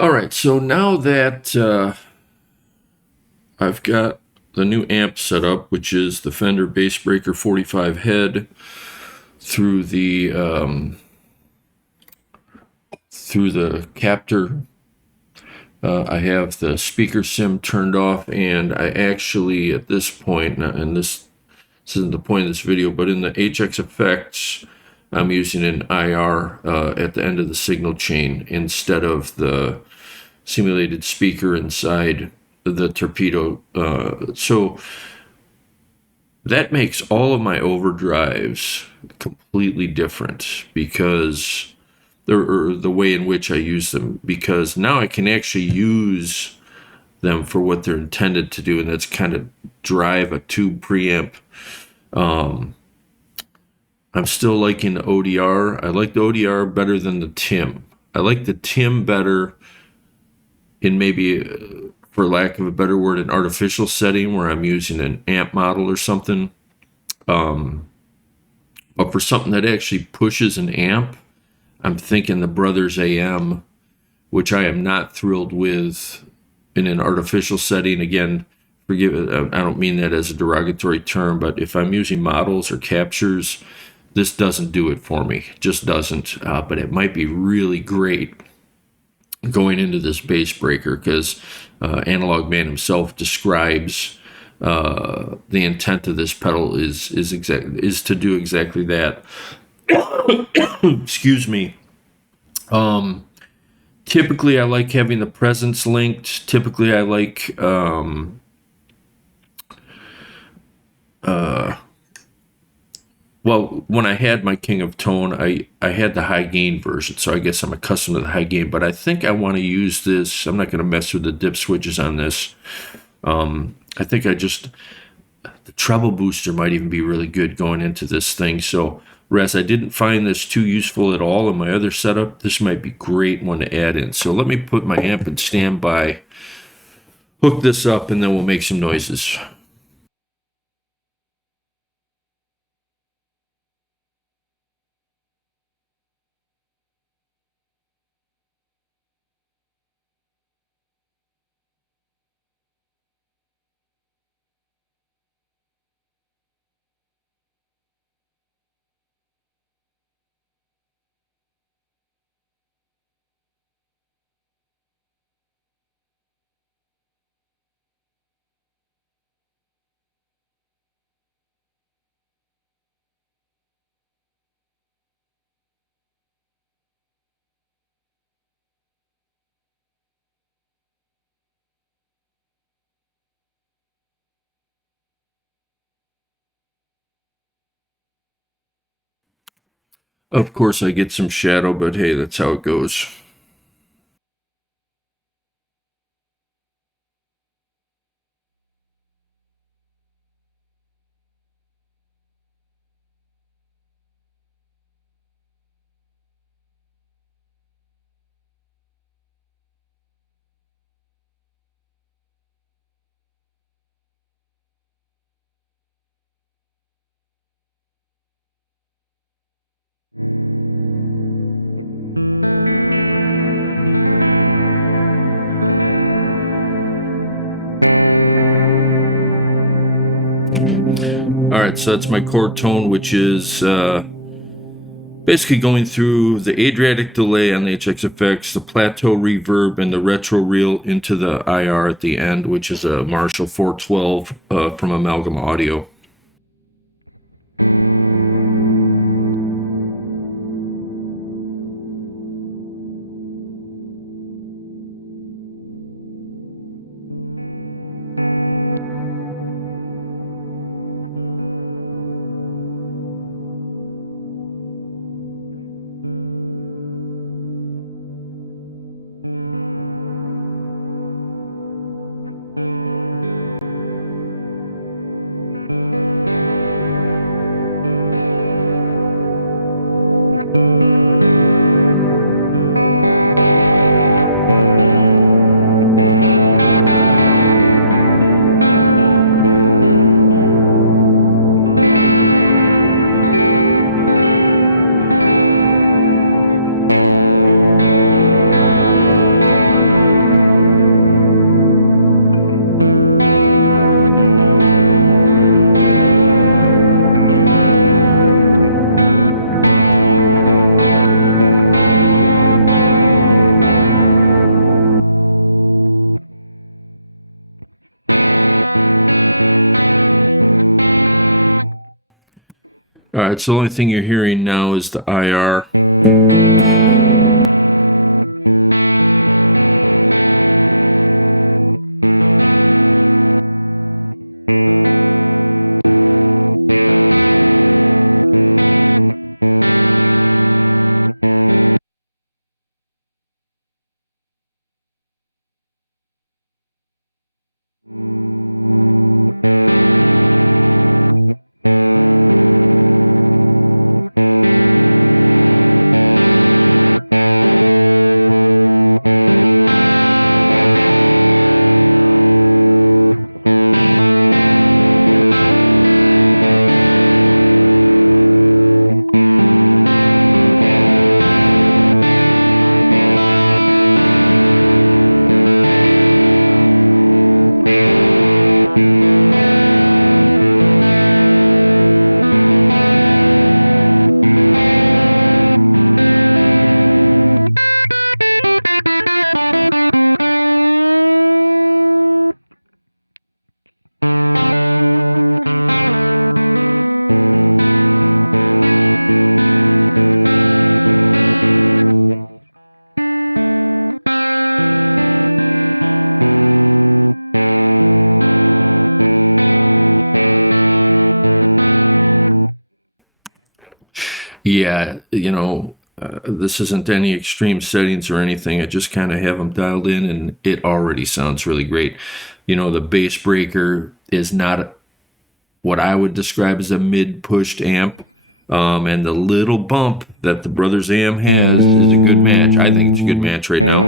All right, so now that I've got the new amp set up, which is the Fender Bassbreaker 45 head through the captor. I have the speaker sim turned off, and I actually, at this point, and this isn't the point of this video, but in the HX effects, I'm using an IR at the end of the signal chain instead of the simulated speaker inside the torpedo. So that makes all of my overdrives completely different because or the way in which I use them, because now I can actually use them for what they're intended to do, and that's kind of drive a tube preamp. I'm still liking the ODR. I like the ODR better than the Tim. I like the Tim better in maybe, for lack of a better word, an artificial setting where I'm using an amp model or something. But for something that actually pushes an amp, I'm thinking the Brothers AM, which I am not thrilled with in an artificial setting. Again, forgive it, I don't mean that as a derogatory term, but if I'm using models or captures, this doesn't do it for me. It just doesn't. But it might be really great going into this bass breaker because Analog Man himself describes the intent of this pedal is to do exactly that. Excuse me. Typically, I like having the presence linked. Typically, I like well, when I had my King of Tone, I had the high gain version, so I guess I'm accustomed to the high gain. But I think I want to use this. I'm not going to mess with the dip switches on this. I think the treble booster might even be really good going into this thing. So, whereas I didn't find this too useful at all in my other setup, this might be great one to add in. So let me put my amp in standby, hook this up, and then we'll make some noises. Of course, I get some shadow, but hey, that's how it goes. All right, so that's my chord tone, which is basically going through the Adriatic delay on the HX effects, the plateau reverb, and the retro reel into the IR at the end, which is a Marshall 412 from Amalgam Audio. All right, so the only thing you're hearing now is the IR. Yeah, this isn't any extreme settings or anything. I just kind of have them dialed in, and it already sounds really great. The bass breaker is not what I would describe as a mid-pushed amp. And the little bump that the Brothers AM has is a good match. I think it's a good match right now.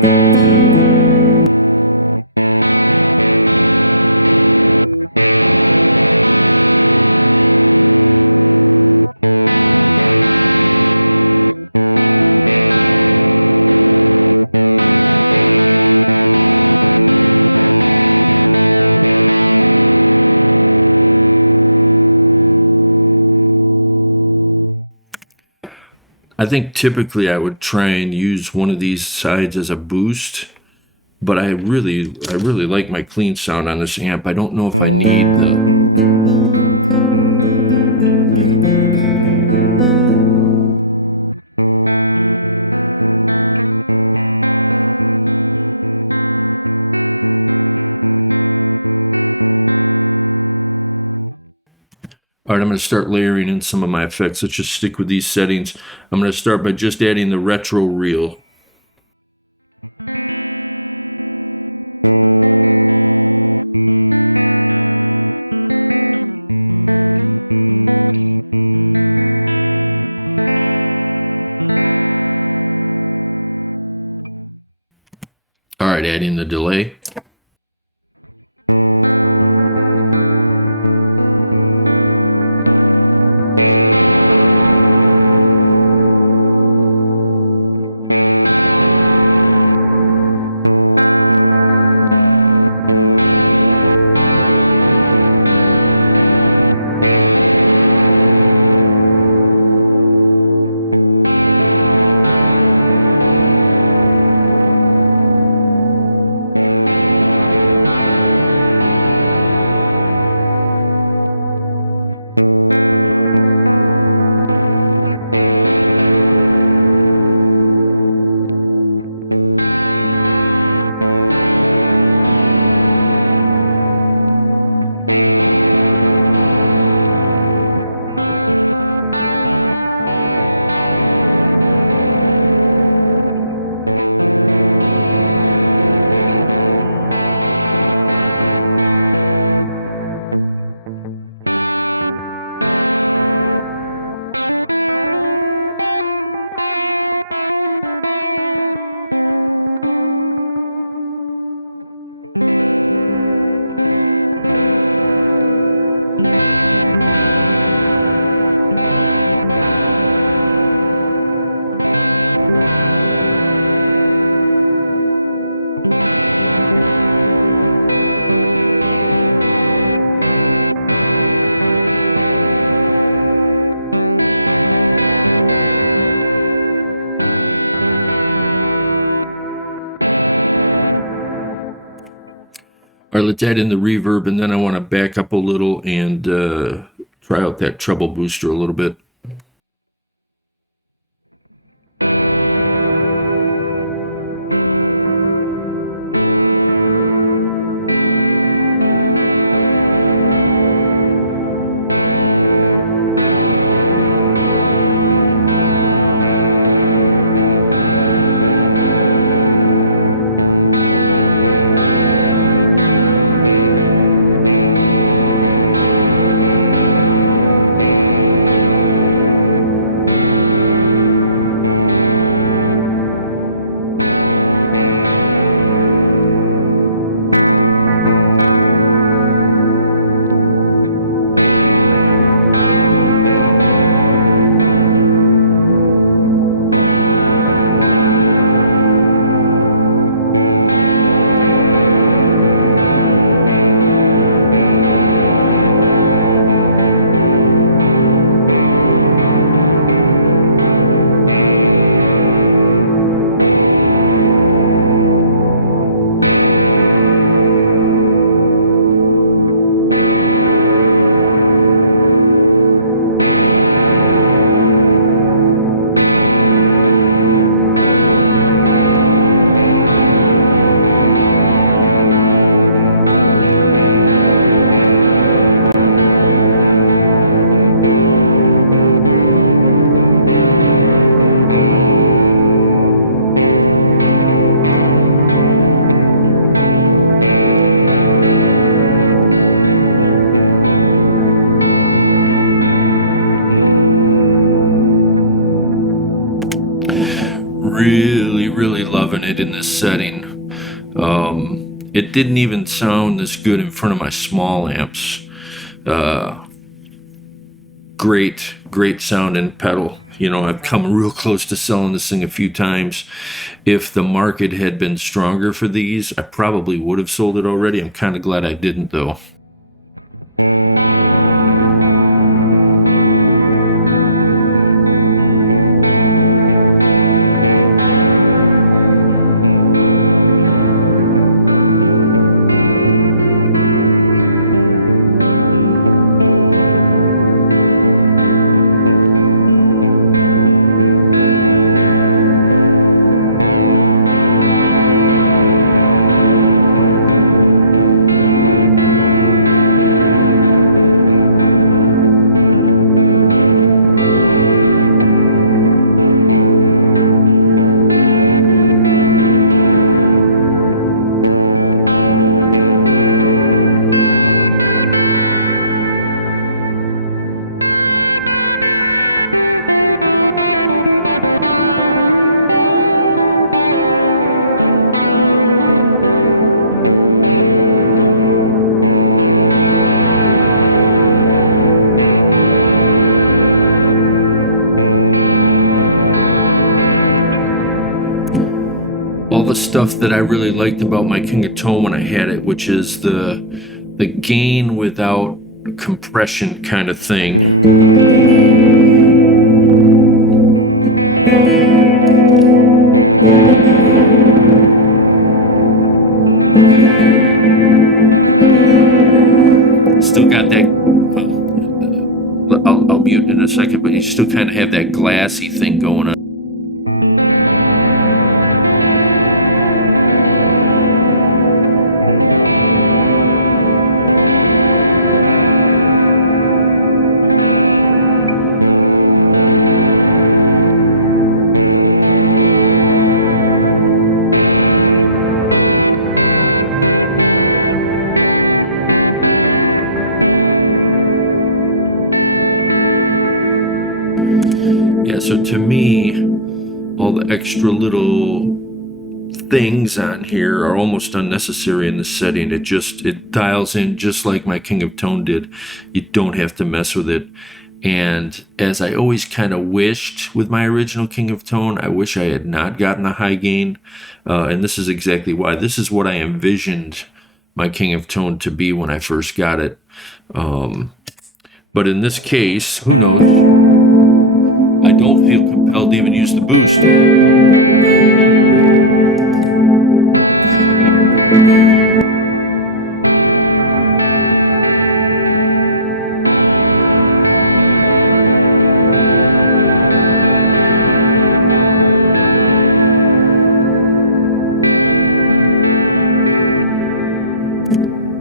I think typically I would try and use one of these sides as a boost, but I really like my clean sound on this amp. I don't know if I need the. All right, I'm going to start layering in some of my effects. Let's just stick with these settings. I'm going to start by just adding the retro reel. All right, adding the delay. All right, let's add in the reverb, and then I want to back up a little and try out that treble booster a little bit. really loving it in this setting. It didn't even sound this good in front of my small amps. Great sounding pedal. I've come real close to selling this thing a few times. If the market had been stronger for these, I probably would have sold it already. I'm kind of glad I didn't, though. All the stuff that I really liked about my King of Tone when I had it, which is the gain without compression kind of thing. Still got that. I'll mute in a second, but you still kind of have that glassy thing going on. Yeah, so to me, all the extra little things on here are almost unnecessary in the setting. It dials in just like my King of Tone did. You don't have to mess with it. And as I always kind of wished with my original King of Tone, I wish I had not gotten a high gain. And this is exactly why. This is what I envisioned my King of Tone to be when I first got it. But in this case, who knows? I don't feel compelled to even use the boost.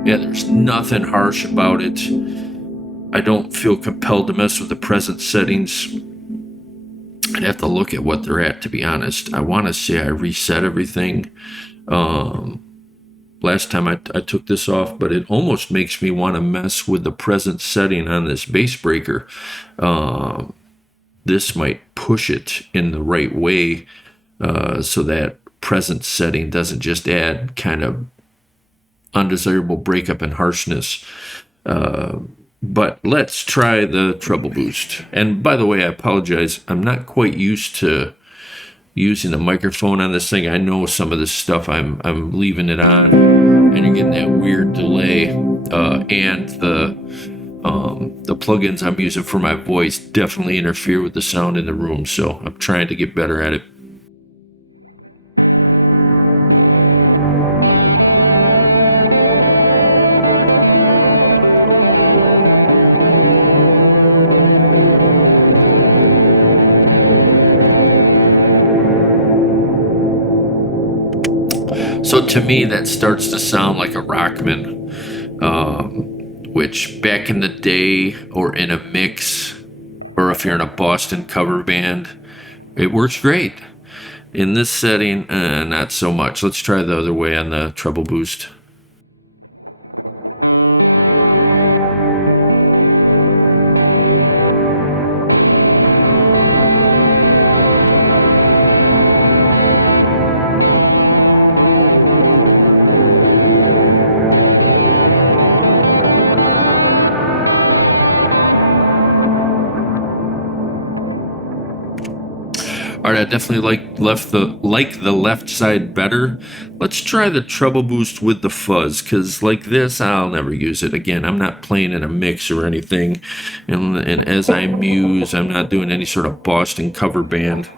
Yeah, there's nothing harsh about it. I don't feel compelled to mess with the present settings. I'd have to look at what they're at, to be honest. I want to say I reset everything last time I took this off, but it almost makes me want to mess with the present setting on this bass breaker. This might push it in the right way so that present setting doesn't just add kind of undesirable breakup and harshness. But let's try the treble boost. And by the way, I apologize. I'm not quite used to using the microphone on this thing. I know some of this stuff I'm leaving it on, and you're getting that weird delay. And the plugins I'm using for my voice definitely interfere with the sound in the room. So I'm trying to get better at it. So to me, that starts to sound like a Rockman, which back in the day, or in a mix, or if you're in a Boston cover band, it works great. In this setting, not so much. Let's try the other way on the treble boost. right, I definitely like the left side better. Let's try the treble boost with the fuzz, because like this, I'll never use it again. I'm not playing in a mix or anything, and as I muse, I'm not doing any sort of Boston cover band.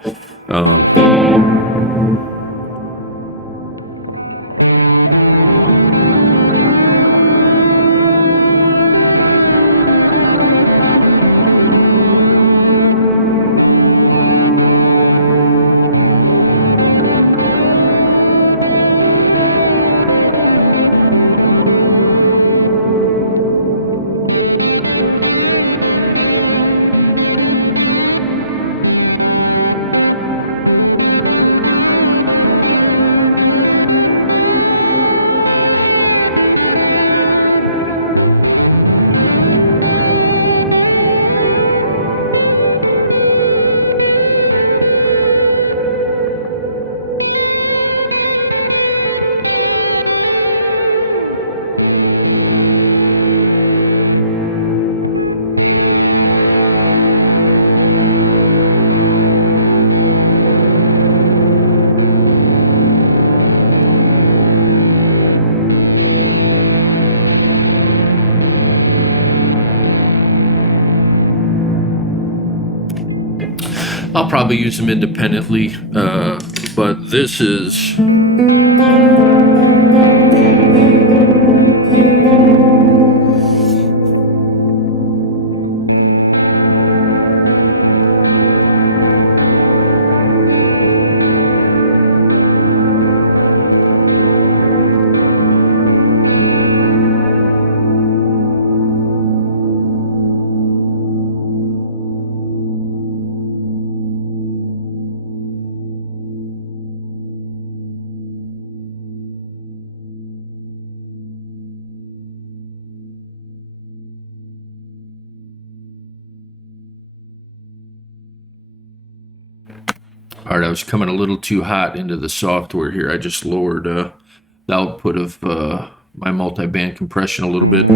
I'll probably use them independently, but this is. All right, I was coming a little too hot into the software here. I just lowered the output of my multi-band compression a little bit.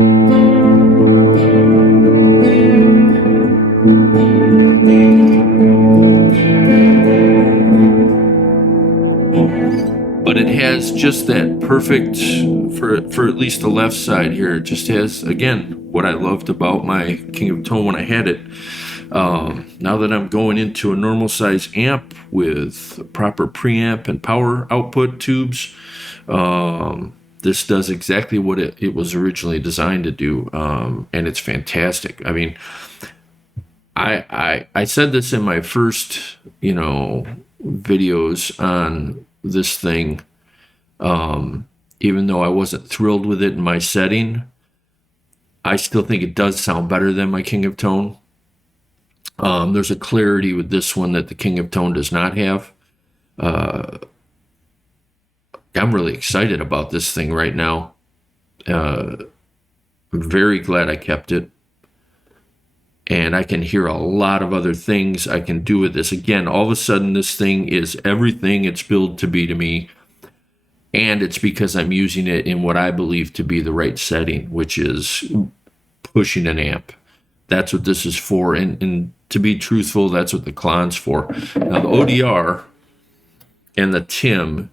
But it has just that perfect, for at least the left side here, it just has, again, what I loved about my King of Tone when I had it. Now that I'm going into a normal size amp with proper preamp and power output tubes, this does exactly what it was originally designed to do, and it's fantastic. I mean, I said this in my first, videos on this thing, even though I wasn't thrilled with it in my setting, I still think it does sound better than my King of Tone. There's a clarity with this one that the King of Tone does not have. I'm really excited about this thing right now. I'm very glad I kept it. And I can hear a lot of other things I can do with this. Again, all of a sudden, this thing is everything it's billed to be to me. And it's because I'm using it in what I believe to be the right setting, which is pushing an amp. That's what this is for. And to be truthful, that's what the Klon's for. Now, the ODR and the Tim,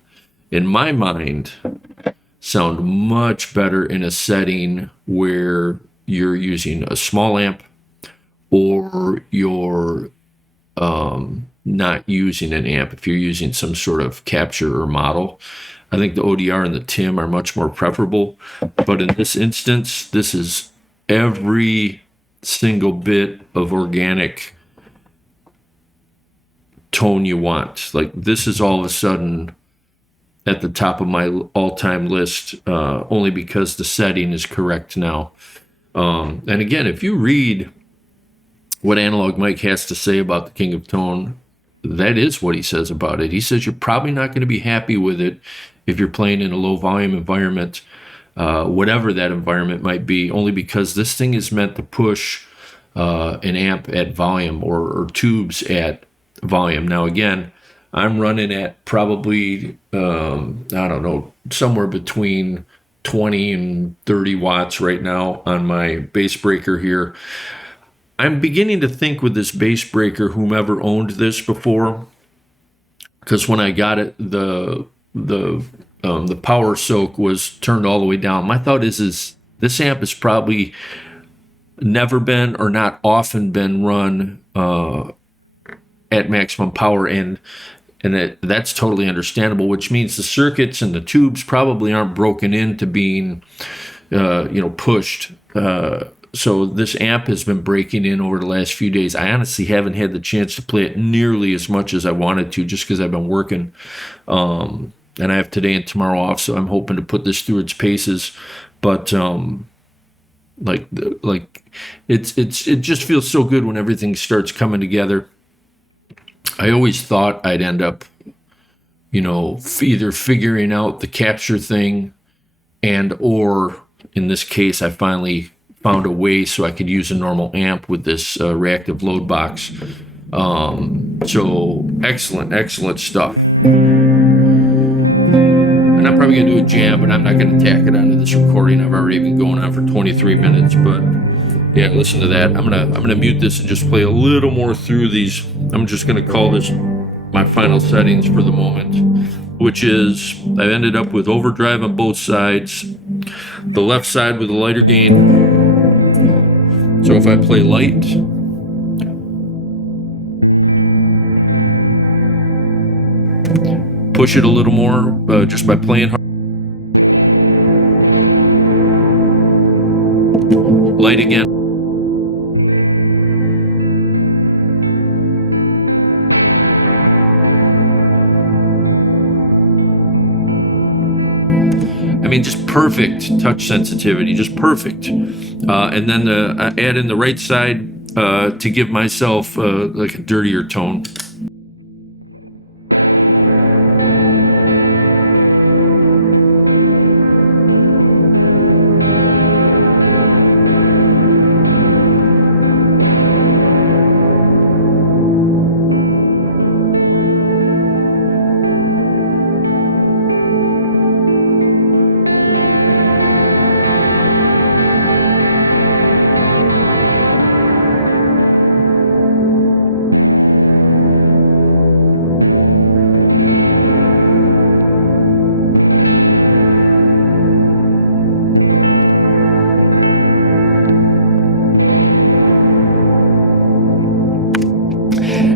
in my mind, sound much better in a setting where you're using a small amp or you're not using an amp. If you're using some sort of capture or model, I think the ODR and the Tim are much more preferable. But in this instance, this is every single bit of organic tone you want. Like, this is all of a sudden at the top of my all-time list, only because the setting is correct now. And again, if you read what Analog Mike has to say about the King of Tone, that is what he says about it. He says you're probably not going to be happy with it if you're playing in a low volume environment, whatever that environment might be, only because this thing is meant to push an amp at volume or tubes at volume. Now, again, I'm running at probably, somewhere between 20 and 30 watts right now on my bass breaker here. I'm beginning to think with this bass breaker, whomever owned this before, because when I got it, the power soak was turned all the way down. My thought is this amp has probably never been or not often been run at maximum power, and that's totally understandable. Which means the circuits and the tubes probably aren't broken into being pushed. So this amp has been breaking in over the last few days. I honestly haven't had the chance to play it nearly as much as I wanted to, just because I've been working. And I have today and tomorrow off, so I'm hoping to put this through its paces. But like it just feels so good when everything starts coming together. I always thought I'd end up, either figuring out the capture thing, or in this case, I finally found a way so I could use a normal amp with this reactive load box. So excellent stuff. And I'm probably gonna do a jam, but I'm not gonna tack it onto this recording. I've already been going on for 23 minutes, but yeah, listen to that. I'm gonna mute this and just play a little more through these. I'm just gonna call this my final settings for the moment, which is I've ended up with overdrive on both sides. The left side with a lighter gain. So if I play light, push it a little more just by playing hard. Light again. I mean, just perfect touch sensitivity, just perfect. And then add in the right side to give myself like a dirtier tone.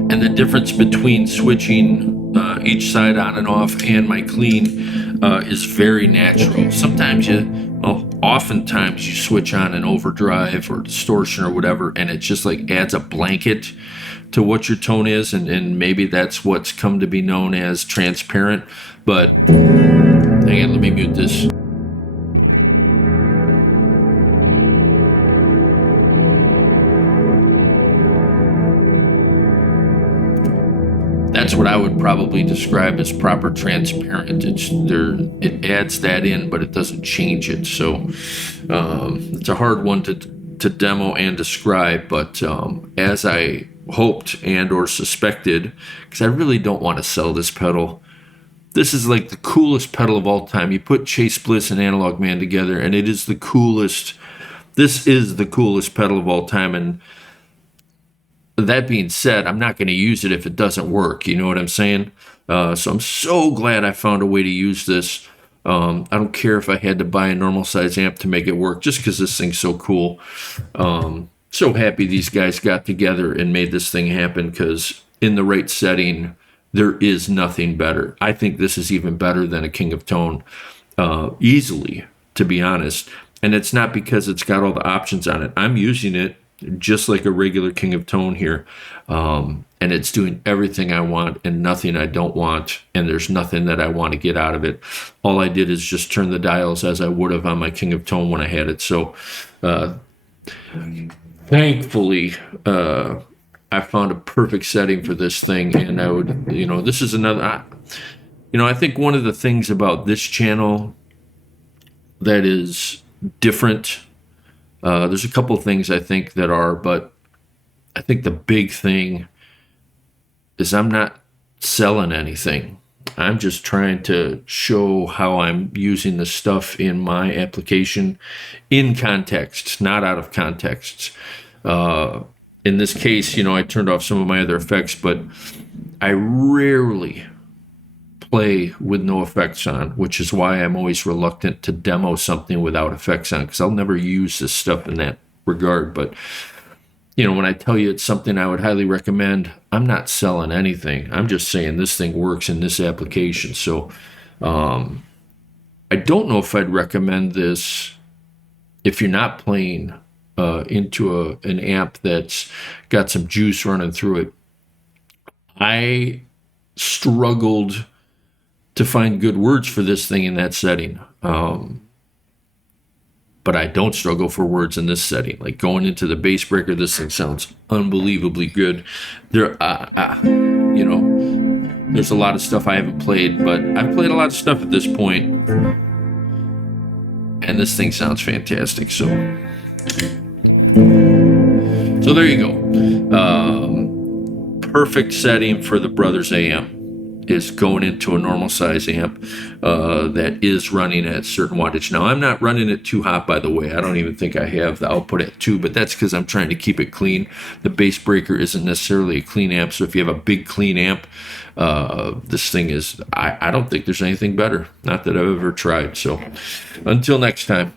And the difference between switching each side on and off and my clean is very natural. Oftentimes you switch on an overdrive or distortion or whatever, and it just like adds a blanket to what your tone is, and maybe that's what's come to be known as transparent. But hang on, let me mute this. That's what I would probably describe as proper transparent. It adds that in, but it doesn't change it. So it's a hard one to demo and describe. But as I hoped and or suspected, because I really don't want to sell this pedal. This is like the coolest pedal of all time. You put Chase Bliss and Analog Man together, and it is the coolest. This is the coolest pedal of all time, and that being said, I'm not going to use it if it doesn't work. You know what I'm saying? So I'm so glad I found a way to use this. I don't care if I had to buy a normal size amp to make it work, just because this thing's so cool. So happy these guys got together and made this thing happen, because in the right setting, there is nothing better. I think this is even better than a King of Tone, easily, to be honest. And it's not because it's got all the options on it. I'm using it just like a regular King of Tone here, and it's doing everything I want and nothing I don't want, and there's nothing that I want to get out of it. All I did is just turn the dials as I would have on my King of Tone when I had it. So thankfully I found a perfect setting for this thing, and I would, this is another, I think one of the things about this channel that is different, there's a couple of things I think that are, but I think the big thing is I'm not selling anything. I'm just trying to show how I'm using the stuff in my application in context, not out of context. In this case, I turned off some of my other effects, but I rarely play with no effects on, which is why I'm always reluctant to demo something without effects on, because I'll never use this stuff in that regard. But when I tell you it's something I would highly recommend, I'm not selling anything. I'm just saying this thing works in this application. So I don't know if I'd recommend this if you're not playing into an amp that's got some juice running through it. I struggled to find good words for this thing in that setting. But I don't struggle for words in this setting. Like going into the bass breaker, this thing sounds unbelievably good. There's a lot of stuff I haven't played, but I've played a lot of stuff at this point, and this thing sounds fantastic. So there you go. Perfect setting for the Brothers AM is going into a normal size amp that is running at certain wattage. Now, I'm not running it too hot, by the way. I don't even think I have the output at 2, but that's because I'm trying to keep it clean. The bass breaker isn't necessarily a clean amp, so if you have a big clean amp, this thing is, I don't think there's anything better. Not that I've ever tried. So until next time.